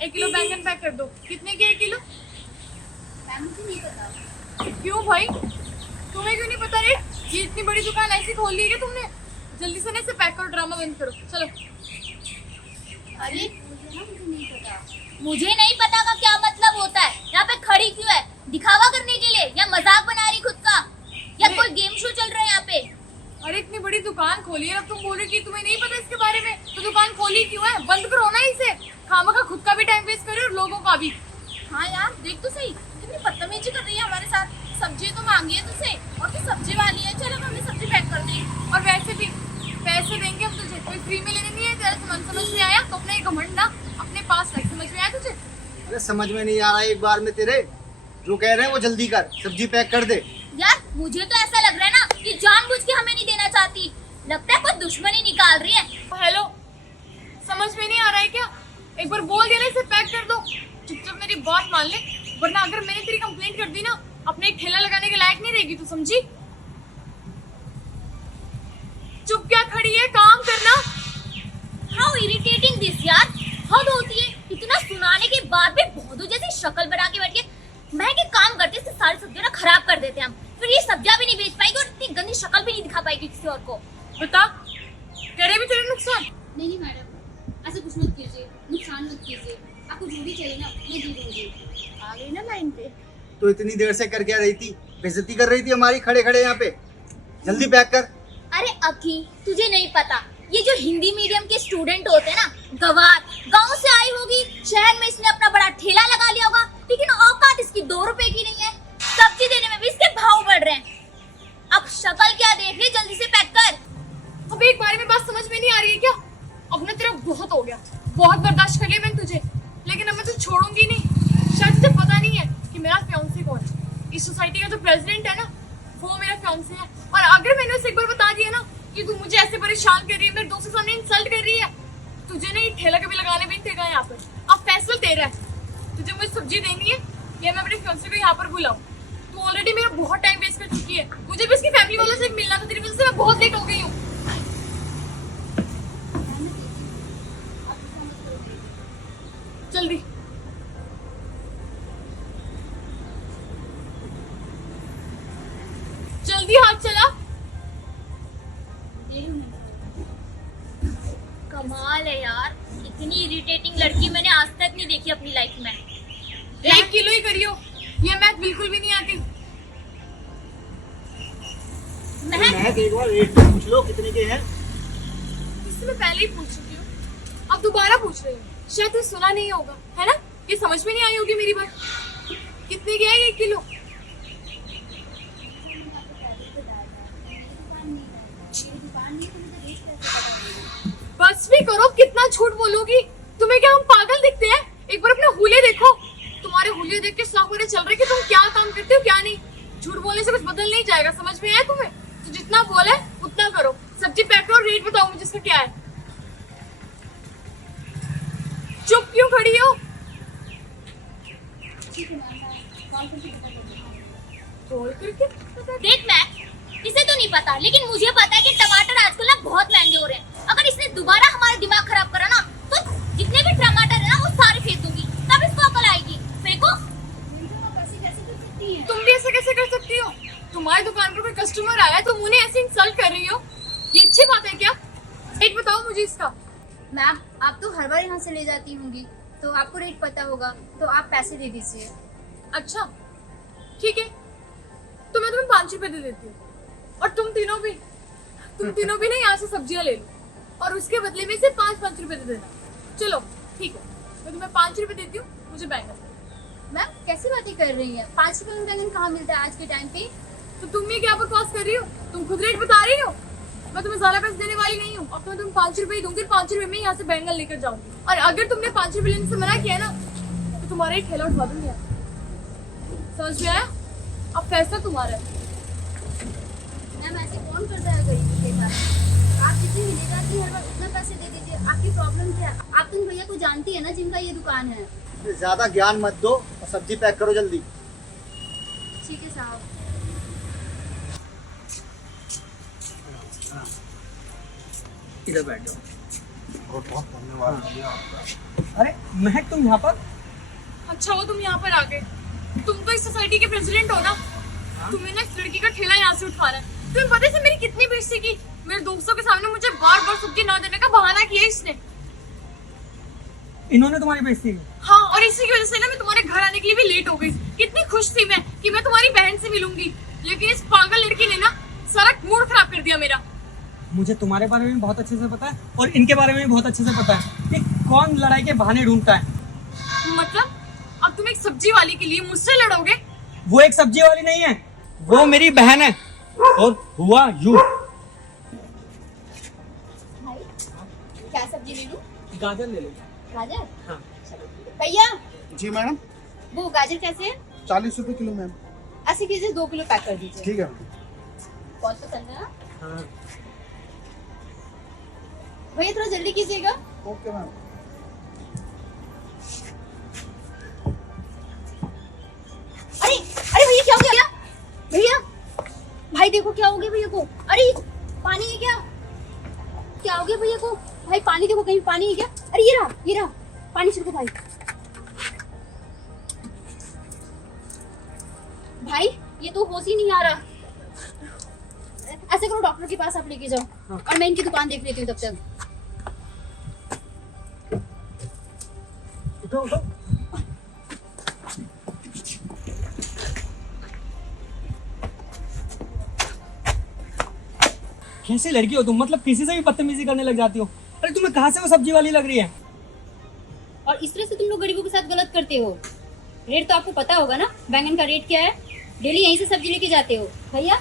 1 kilo बैंगन pack कर दो। कितने के 1 किलो? मुझे नहीं पता। क्यों भाई, तुम्हें क्यों नहीं पता रेट? ये इतनी बड़ी दुकान ऐसी खोल ली है क्या तुमने? जल्दी से ना इसे पैक करो, ड्रामा बंद करो, चलो। अरे मुझे नहीं पता। मुझे नहीं पता का क्या मतलब होता है? यहाँ पे खड़ी क्यों है? दिखावा करने के लिए या मजाक बना रही खुद का, या कोई गेम शो चल रहा है यहाँ पे? अरे इतनी बड़ी दुकान खोली है, अब तुम बोल रहे कि तुम्हें नहीं पता इसके बारे में, तो दुकान खोली क्यों है? बंद करो ना इसे, खामखा खुद का भी टाइम वेस्ट करे और लोगों का भी। हाँ यार देख तो सही, कितनी बदतमीजी कर रही है हमारे साथ। सब्जी तो मांगी है तुझसे और तू सब्जी वाली है। चलो हमने सब्जी पैक कर दी। और वैसे भी पैसे देंगे हम तुझे, कोई फ्री में लेने नहीं है। तेरा सामान समझ में आया तो अपना ये घमंड ना अपने पास रख। समझ में आया तुझे? अरे समझ में नहीं आ रहा है एक बार में तेरे, जो कह रहे हैं वो जल्दी कर, सब्जी पैक कर दे। यार मुझे तो ऐसा लग रहा है ना कि जानबूझ के हमें नहीं देना चाहती। लगता है कोई दुश्मनी निकाल रही है। हेलो, समझ में नहीं आ रहा है क्या? एक बार बोल देना इसे पैक कर दो। चुपचाप मेरी बात मान ले, वरना अगर मैंने तेरी कंप्लेंट कर दी ना, अपने एक ठेला लगाने के लायक नहीं रहेगी तू, समझी? चुप क्या खड़ी है, काम करना। हाउ इरिटेटिंग दिस यार, हद होती है। इतना सुनाने के बाद भी भौदू जैसी शक्ल बना के बैठ के मैं के काम करते इससे सारी सब्जियां ना खराब कर देते हम। फिर ये सब्जियां भी नहीं बेच पाएगी और इतनी गंदी शक्ल भी नहीं दिखा पाएगी किसी और को। बता, करे भी तेरे नुकसान? नहीं मैडम, ऐसे कुछ मत कीजिए, नुकसान मत कीजिए। आपको जो भी चाहिए ना मैं दे दूंगी। आ गई ना लाइन पे। तो इतनी देर से कर क्या रही थी? बेइज्जती कर रही थी हमारी खड़े खड़े यहाँ पे। जल्दी पैक कर। अरे अखी, तुझे नहीं पता, ये जो हिंदी मीडियम के स्टूडेंट होते हैं ना, गवार, गांव से आई होगी, शहर में इसने अपना बड़ा ठेला लगा लिया होगा, लेकिन औकात इसकी 2 रुपए की नहीं है। सब्जी देने में भी इसके भाव बढ़ रहे हैं। अब शक्ल क्या देख रही, जल्दी से पैक कर। अब एक बारे में बात समझ में नहीं आ रही है क्या? अब ना तेरा बहुत हो गया, बहुत बर्दाश्त कर लिया मैंने तुझे, लेकिन अब मैं तुझे छोड़ूंगी नहीं। शायद तुझे पता नहीं है कि मेरा फियांसे कौन है। इस सोसाइटी का जो प्रेसिडेंट है ना, वो मेरा फियांसे है। और अगर मैंने उसे एक बार बता दिया ना कि तू मुझे ऐसे परेशान कर रही है, मेरे दोस्त के सामने इंसल्ट कर रही है, तुझे ना ये ठेला कभी लगाने भी नहीं देगा यहाँ पर। अब फैसला तेरा है, तुझे मुझे सब्जी देनी है या मैं अपने फियांसे को यहाँ पर बुलाऊं। तू ऑलरेडी मेरा बहुत टाइम वेस्ट कर चुकी है, मुझे भी उसकी फैमिली वालों से मिलना था, तेरी वजह से मैं बहुत लेट हो गई हूँ। जल्दी जल्दी हाथ चला। कमाल है यार, इतनी इरिटेटिंग लड़की मैंने आज तक नहीं देखी अपनी लाइफ में। 1 किलो ही करियो, ये मैथ बिल्कुल भी नहीं आती। महक एक बार रेट तो पूछ लो कितने के हैं। इससे मैं पहले ही पूछ चुकी हूँ, अब दोबारा पूछ रही हूँ। शायद तुझे सुना नहीं होगा, है ना? ये समझ में नहीं आई होगी मेरी बात। कितने की है 1 किलो? बस भी करो, कितना झूठ बोलोगी? तुम्हें क्या हम पागल दिखते हैं? एक बार अपना हुलिया देखो, तुम्हारे हुलिया देख के सब मेरे चल रहे कि तुम क्या काम करते हो क्या नहीं। झूठ बोलने से कुछ बदल नहीं जाएगा, समझ में आया तुम्हें? तो जितना बोले उतना करो। सब्जी पैक करो, रेट बताओ मुझे इसका क्या है। चुप क्यों खड़ी हो? बोल करके देख मैं, इसे तो नहीं पता, लेकिन मुझे पता है कि टमाटर आजकल ना बहुत महंगे हो रहे हैं। अगर इसने दोबारा हमारा दिमाग खराब करा ना, तो जितने भी टमाटर है ना वो सारे फेंक दूंगी, तब इसको अकल आएगी। फेंको। तुम भी ऐसे कैसे कर सकती हो? तुम्हारी दुकान पर कोई कस्टमर आया तो उन्हें ऐसे इंसल्ट कर रही हो, ये अच्छी बात है क्या? रेट बताओ मुझे इसका। मैम आप तो हर बार यहाँ से ले जाती होंगी, तो आपको रेट पता होगा, तो आप पैसे दे दीजिए। अच्छा ठीक है, तो मैं तुम्हें 5 रुपए दे देती हूँ, और तुम तीनों भी ना यहाँ से सब्जियां ले लो, और उसके बदले में से 5-5 रुपए दे देना। चलो ठीक है, मैं तुम्हें 5 रुपए देती हूँ, मुझे बैंगन दो। मैम कैसी बातें कर रही हैं? 5 रुपए में बैंगन कहाँ मिलता है आज के टाइम पे? तो तुम ये क्या बकवास कर रही हो? तुम खुद रेट बता रही हो, मैं तुम्हें ज्यादा पैसे देने वाली नहीं हूँ। अब तो मैं तुम्हें 5 रुपए ही दूंगी, 5 रुपए में यहाँ से बैंगन लेकर जाऊंगी, और अगर तुमने 5 रुपए लेने से मना किया ना, तो तुम्हारा एक ठेला उठवा दूंगी। समझ में आया? अब फैसला तुम्हारा है। मैम ऐसे कौन करता है गरीबी के साथ? आप जितनी ले जाती हैं हर बार उतना पैसे दे दीजिए। आपकी प्रॉब्लम क्या है? आप तुम भैया को जानती है ना जिनका ये दुकान है। ज्यादा ज्ञान मत दो और सब्जी पैक करो जल्दी। ठीक है साहब। इधर बैठ जाओ। बहुत बहुत धन्यवाद भैया आपका। अरे महक, तुम यहाँ पर? अच्छा वो तुम यहाँ पर आ गए। तुम तो इस सोसाइटी के प्रेसिडेंट हो ना। तुम्हें ना इस लड़की का ठेला यहाँ से उठाना है। तुम्हें पता है मेरी कितनी बेइज्जती की। मेरे दोस्तों के सामने मुझे बार बार सब्जी ना देने का बहाना किया इसने। इन्होंने तुम्हारी बेइज्जती की? हाँ, और इसी की वजह से ना मैं तुम्हारे घर आने के लिए भी लेट हो गई। कितनी खुश थी मैं कि मैं तुम्हारी बहन से मिलूंगी, लेकिन इस पागल लड़की ने ना सारा मूड खराब कर दिया मेरा। मुझे तुम्हारे बारे में बहुत अच्छे से पता है और इनके बारे में भी बहुत अच्छे से पता है कि कौन लड़ाई के बहाने ढूंढता है। मतलब अब तुम एक सब्जी वाली के लिए मुझसे लड़ोगे? वो एक सब्जी वाली नहीं है, वो मेरी बहन है। और हुआ यूं। भाई क्या सब्जी ले लूं? गाजर ले लो। गाजर? हाँ। भैया जी मैडम, वो गाजर कैसे है? 40 रुपए किलो मैम। ऐसे कीजिए 2 किलो पैक कर दीजिए। ठीक है। बहुत पसंद है ना? हाँ। भैया थोड़ा जल्दी कीजिएगा। Okay ma'am. अरे अरे भैया क्या हो गया भैया? भाई देखो क्या हो गया भैया को। अरे पानी है क्या? क्या हो गया भैया को? भाई पानी देखो, कहीं पानी है क्या? अरे ये रहा पानी छिड़को भाई। भाई ये तो होश ही नहीं आ रहा। ऐसे करो, डॉक्टर के पास आप लेके जाओ और मैं इनकी दुकान देख लेती हूँ तब तक। उठो उठो। कैसी लड़की हो तुम? मतलब किसी से भी बदतमीजी करने लग जाती हो। अरे तुम्हें कहाँ से वो सब्जी वाली लग रही है? और इस तरह से तुम लोग गरीबों के साथ गलत करते हो। रेट तो आपको पता होगा ना, बैंगन का रेट क्या है? डेली यहीं से सब्जी लेके जाते हो। भैया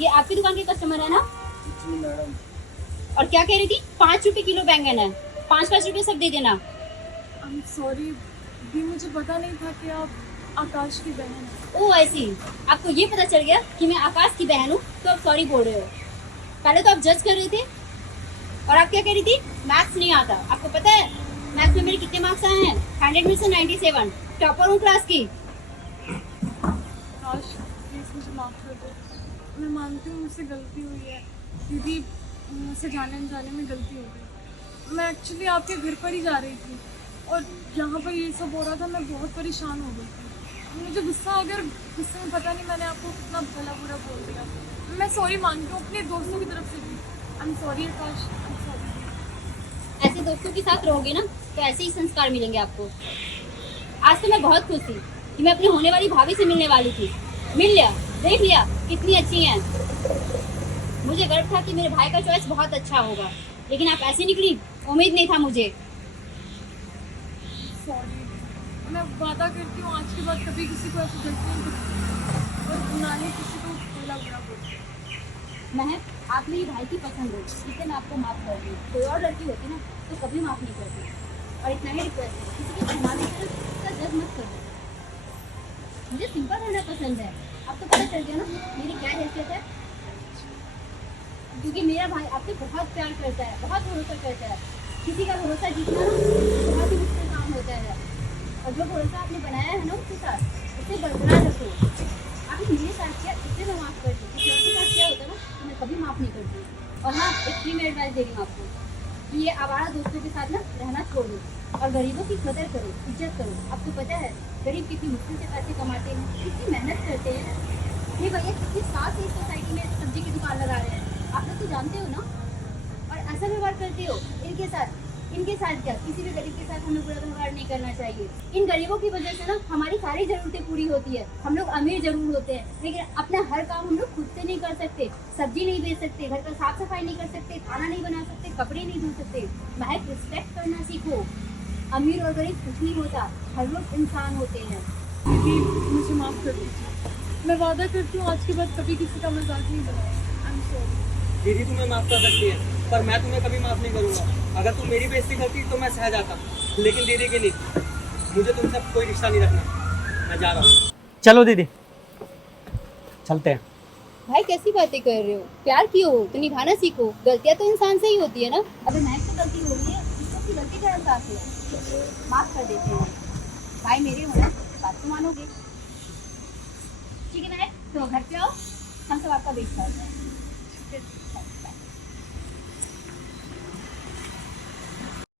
ये आपकी दुकान के कस्टमर है ना? जी मैडम। और क्या कह रही थी? 5 रुपए किलो बैंगन है, 5-5 रुपए सब दे देना। I'm sorry, भी मुझे पता नहीं था कि आप आकाश की बहन हैं। ओ ऐसी, आपको ये पता चल गया कि मैं आकाश की बहन हूँ तो आप सॉरी बोल रहे हो। पहले तो आप जज कर रहे थे और आप क्या कह रही थी? मैथ्स नहीं आता। आपको पता है मैथ्स में मेरे कितने मार्क्स आए हैं? 100 में से 97, टॉपर हूँ क्लास की। आकाश प्लीज मुझे माफ कर दो। मैं मानती हूँ मुझसे गलती हुई है दीदी, मुझसे जाने अनजाने में गलती हो गई। मैं एक्चुअली आपके घर पर ही जा रही थी और यहाँ पर ये सब हो रहा था। मैं बहुत परेशान हो गई थी। मुझे गुस्सा आ गया, गुस्से में पता नहीं मैंने आपको कितना भला बुरा बोल दिया। मैं सॉरी मांगती हूँ अपने दोस्तों की तरफ से भी। I am sorry Akash, I am sorry. ऐसे दोस्तों के साथ रहोगे ना तो ऐसे ही संस्कार मिलेंगे आपको। आज तो मैं बहुत खुश थी कि मैं अपनी होने वाली भाभी से मिलने वाली थी। मिल लिया, देख लिया कितनी अच्छी हैं। मुझे गर्व था कि मेरे भाई का चॉइस बहुत अच्छा होगा, लेकिन आप ऐसी निकली, उम्मीद नहीं था मुझे। सॉरी, मैं वादा करती हूँ आज के बाद कभी किसी को ऐसी गलती नहीं करूँगी और ना ही किसी को भला बुरा बोलूँगी। महक, आप मेरी भाई की पसंद हो इसलिए मैं आपको माफ़ कर दूँ। कोई और लड़की होती ना तो कभी माफ़ नहीं करती। और इतना ही रिक्वेस्ट है, किसी के हमारी तरफ इसका जज मत करो। मुझे सिंपल रहना पसंद है। आपको पता चल गया ना मेरी क्या हैसियत है? क्योंकि मेरा भाई आपसे बहुत प्यार करता है, बहुत भरोसा करता है। किसी का भरोसा जीतना ना बहुत ही मुश्किल काम होता है। और जो भरोसा आपने बनाया है ना उसके साथ, उसे बरकरार रखो। आपने मेरे साथ किया इससे मैं माफ़ करती हूँ। किसी और के साथ किया होता ना तो मैं कभी माफ़ नहीं करती। और हाँ, एक फ्री में एडवाइस दे रही हूँ आपको कि ये आवारा दोस्तों के साथ ना रहना छोड़ दो और गरीबों की कदर करो, इज्जत करो। आपको पता है गरीब कितनी मुश्किल से पैसे कमाते हैं, कितनी मेहनत करते हैं। ये भैया कितनी साथ इस सोसाइटी में सब्जी की दुकान लगा रहे हैं, आप लोग तो जानते हो ना। और ऐसा व्यवहार करते हो इनके साथ क्या? किसी भी गरीब के साथ हमें बुरा व्यवहार नहीं करना चाहिए। इन गरीबों की वजह से ना हमारी सारी ज़रूरतें पूरी होती है। हम लोग अमीर जरूर होते हैं, लेकिन अपना हर काम हम लोग खुद से नहीं कर सकते। सब्जी नहीं बेच सकते, घर का साफ सफाई नहीं कर सकते, खाना नहीं बना सकते, कपड़े नहीं धो सकते। महक, रिस्पेक्ट करना सीखो। अमीर और गरीब कुछ नहीं होता, हर लोग इंसान होते हैं। दीदी मुझे माफ़ कर दीजिए। मैं वादा करती हूँ आज के बाद कभी किसी का मजाक नहीं बनाऊंगी। I am sorry. दीदी तुम्हें माफ कर सकती है पर मैं तुम्हें कभी माफ नहीं करूंगा। अगर तुम मेरी बेइज्जती करती तो मैं सह जाता, लेकिन दीदी की नहीं। मुझे तुमसे कोई रिश्ता नहीं रखना, मैं जा रहा हूँ। चलो दीदी चलते हैं। भाई कैसी बातें कर रहे हो? प्यार कियो तो निभाना सीखो। गलतियां तो इंसान से ही होती है ना। अबे महक से गलती हो गई है, इसको गलती का एहसास है, माफ कर देते हैं। भाई मेरे हो ना, बात तो मानोगे। ठीक है महक, तो घर पे आओ, हम सब आपका वेट कर रहे हैं।